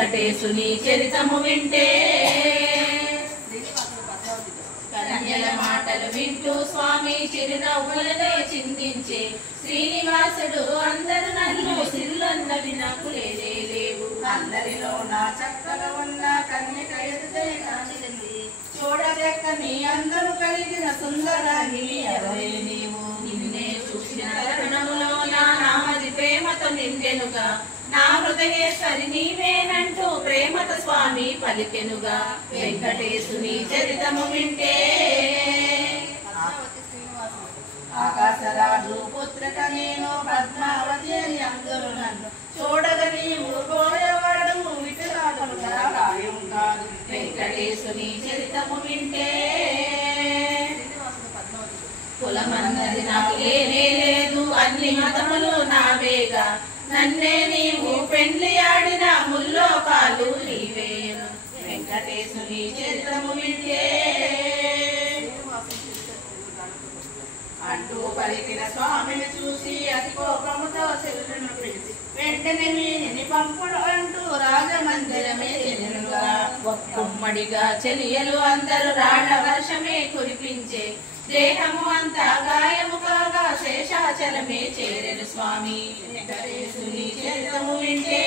వెంకటేశుని చరితము వింటే కన్యల మాటలు వింటూ స్వామి చిరునవ్వులనే చిందించే శ్రీనివాసుడు అందరు నన్ను సిరులన్నవి నాకు లేవు అందరిలో నా చక్కగా ఉన్న కన్యక ఎదుటే కానిది చూడదెక్కని అందరూ కలిగిన సుందరాన్ని ఎవరే నీవు నిన్నే చూసిన తరుణములో నా నామది ప్రేమతో నిండెనుగా నా హృదయేశ్వరి నీవేనంటూ ప్రేమతో స్వామి పలికెనుగా వెంకటేశుని చరితము వింటే ఆకాశరాజు పుత్రక నేను పద్మావతి అని అందరూ నన్ను చూడగ నీవు కోరేవాడు వికలాంగుడుగా కార్యం కాదు వెంకటేశుని చరితము వింటే కులమన్నది నాకు లేనే లేదు అన్ని మతములు నావేగా నన్నే నీవు పెండ్లి ఆడిన ముల్లోకాలు నీవేను వెంకటేశుని చరితము వింటే అంటూ పలికిన స్వామిని చూసి అతి కోపముతో చెల్లును పిలిచి వెంటనే మీని పంపుడు అంటూ రాజమందిరమే చెల్లునుగా ఒక్కమ్మడిగా చెలియలు అందరూ రాళ్ల వర్షమే కురిపించే దేహము అంతా గాయము కాగా శేషాచలమే చేరెను స్వామి వెంకటేశుని చరితము వింటే